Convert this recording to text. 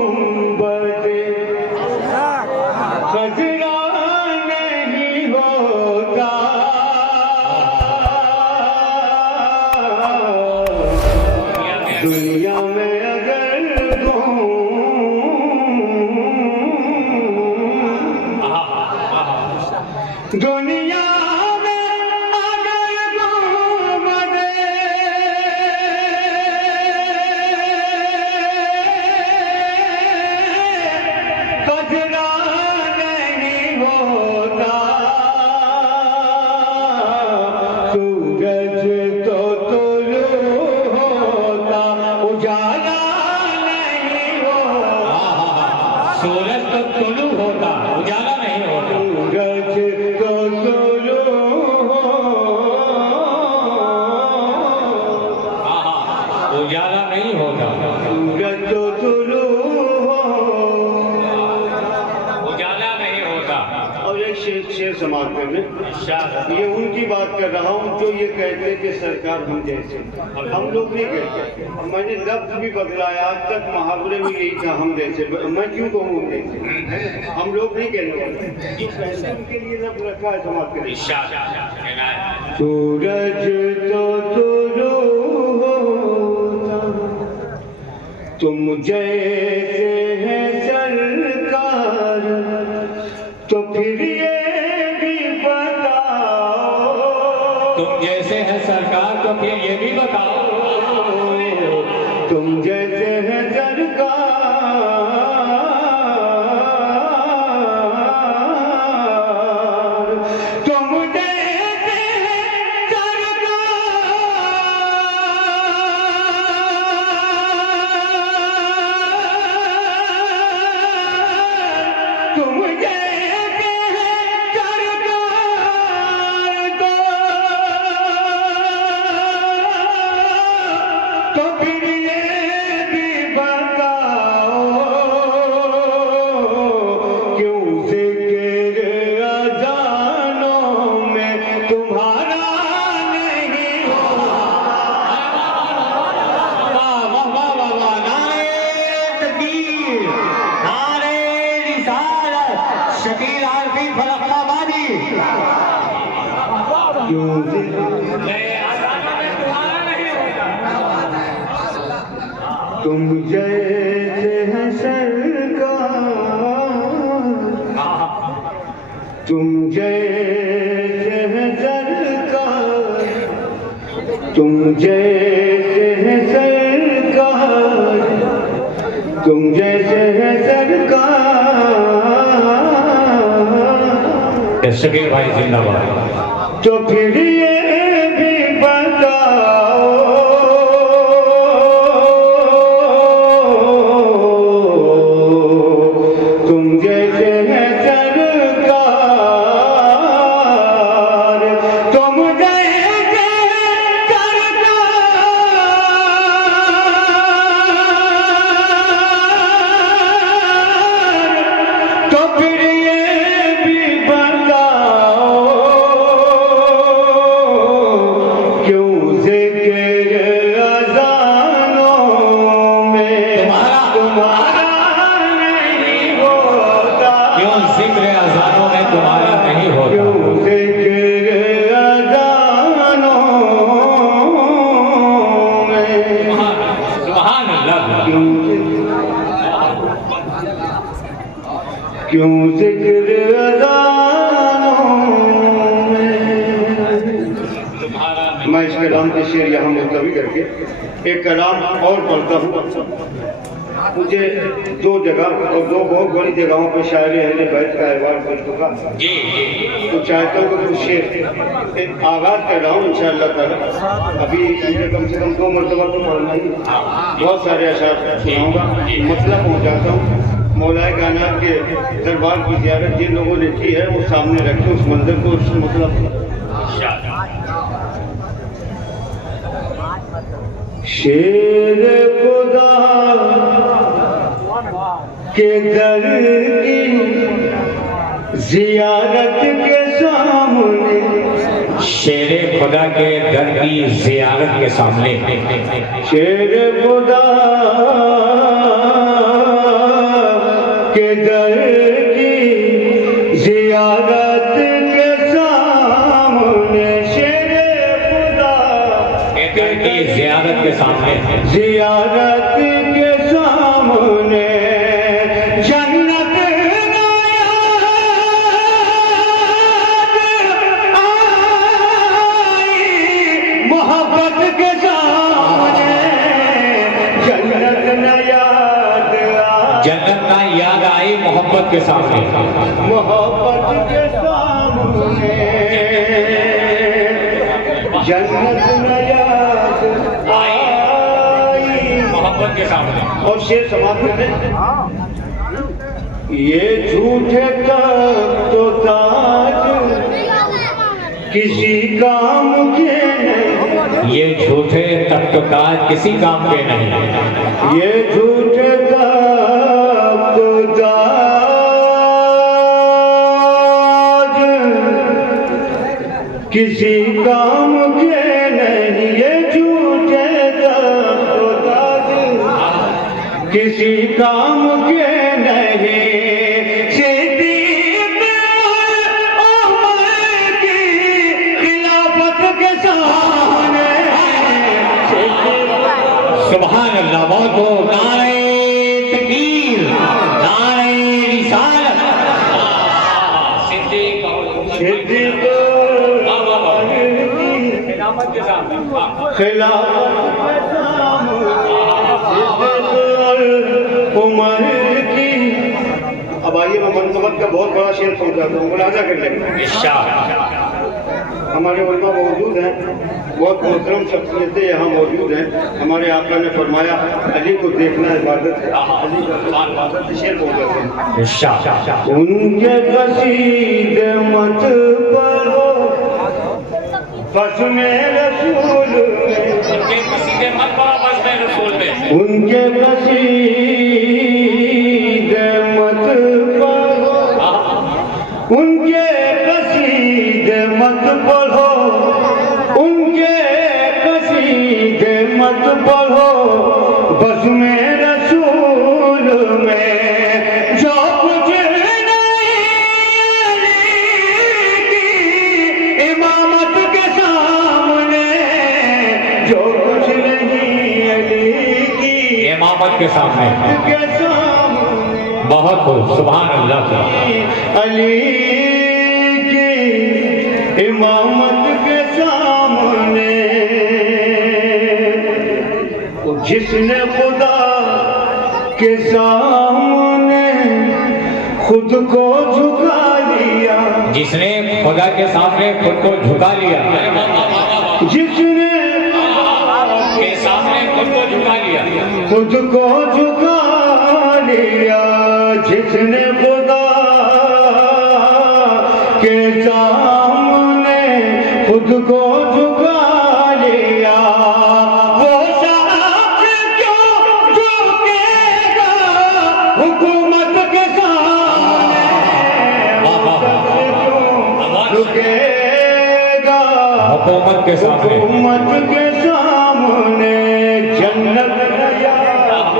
गुंबद खजरा नहीं होता, दुनिया में अगर दुनिया सूरज तो तुलू होता, उजाला नहीं होता। सूरज तो तुलू उजाला नहीं होता। सूरज तो तुलू उजाला नहीं होता। और एक शेर समाप्त करने, ये उनकी बात कर रहा हूँ जो ये कहते कि सरकार हम जैसे, हम लोग नहीं कहते। मैंने लफ्ज भी बदलाया, आज तक मुहावरे में यही था हम जैसे, मैं क्यों कहूँ हम जैसे, हम लोग नहीं कहने वाले, उनके लिए लफ्ज रखा है समाप्त करने। सूरज तो तुलू होता, तुम जैसे है सरकार, तो फिर ये भी बताओ, तुम जैसे है सरकार तो फिर ये भी बताओ, तुम जैसे है सरकार, तुम जैसे है सरकार, तुम तो फिर ये भी बताओ, क्यों ज़िक्र अज़ानों में तुम्हारा नहीं होता। वाह वाह वाह वाह वाह, नारे तकबीर, नारे रिसालत, शकील आरफी फलकाबादी। क्यों तुम जैसे हैं सरकार, तुम जैसे हैं सरकार, तुम जैसे हैं सरकार, तुम जैसे हैं सरकार, शकील भाई जिंदाबाद। तो फिर ये भी बताओ, तो फिर ये भी बताओ, क्यों ज़िक्र अज़ानों में तुम्हारा नहीं होता, क्यों जिक्र अज़ानों में तुम्हारा नहीं होता, क्यों ज़िक्र अज़ानों में। सुभान अल्लाह। क्यों ज़िक्र अज़ानों में। मैं इस कलाम के शेर यहाँ मुलतवी करके एक कलाम और पढ़ता हूँ। मुझे दो जगह और दो बहुत बड़ी जगहों पे शायर अहले बैत का अहवाल कर चुका, तो चाहता हूँ कि कुछ शेर एक आगाज़ कर रहा हूँ इंशाअल्लाह ताला। अभी मुझे कम से कम 2 मरतबा तो पढ़ना ही, बहुत सारे अशार सुनाऊँगा, मतलब पहुँचाता हूँ। मौलाए कायनात के दरबार की ज़ियारत जिन लोगों ने की है वो सामने रखे उस मंदिर को, उस मतलब शेर खुदा के दर की ज़ियारत के सामने, शेर खुदा के दर की ज़ियारत के सामने, शेर खुदा के दर की जियारत के सामने शेरे खुदा के दर की जियारत के सामने जियारत के सामने जन्नत मोहब्बत के सामने जन्नत न याद जन्नत ना याद आई मोहब्बत के सामने मोहब्बत के सामने जन्नत न याद आई मोहब्बत के सामने। और शेर समाप्त करते ये झूठे तो ताज किसी काम के नहीं ये झूठे तख्तकाज किसी काम के नहीं ये झूठे ताज किसी काम के नहीं ये झूठे ताज किसी काम के नहीं सिद्दीक़ उमर की खिलाफत के सामने सुभान अल्लाह। बहुत हो नारे तकबीर नारे रिसालत सिद्दीक़ सिद्दीक़ खिलाफत के सामने उमर की। अब आइए मैं मनकबत का बहुत बड़ा शेर पहुंचाता हूँ, मुलाजा कर लेंगे। हमारे उलमा मौजूद हैं, बहुत मोहतरम शख्सियतें यहाँ मौजूद हैं। हमारे आका ने फरमाया अली को देखना इबादत है, अली का इबादत है। शेर पहुंचाते हैं उनके कसीदे मत पढ़ो बस में रसूल उनके कसीदे मत पढ़ो बस में रसूल में उनके कसीदे मत पढ़ो उनके कसीदे मत पढ़ो उनके कसीदे मत पढ़ो बस में रसूल में जो कुछ नहीं की इमामत के सामने जो कुछ नहीं अली की इमामत के सामने के सामने बहुत हो सुभान अल्लाह। अली की इमामत के सामने जिसने खुदा के सामने खुद को झुका लिया जिसने खुदा के सामने खुद को झुका लिया जिसने के सामने खुद को झुका लिया खुद को झुका लिया जिसने खुदा के सामने खुद को झुका लिया वो शख्स क्यों झुकेगा हुकूमत के सामने झुकेगा हुकूमत के सामने हुकूमत के सामने जन्नत न याद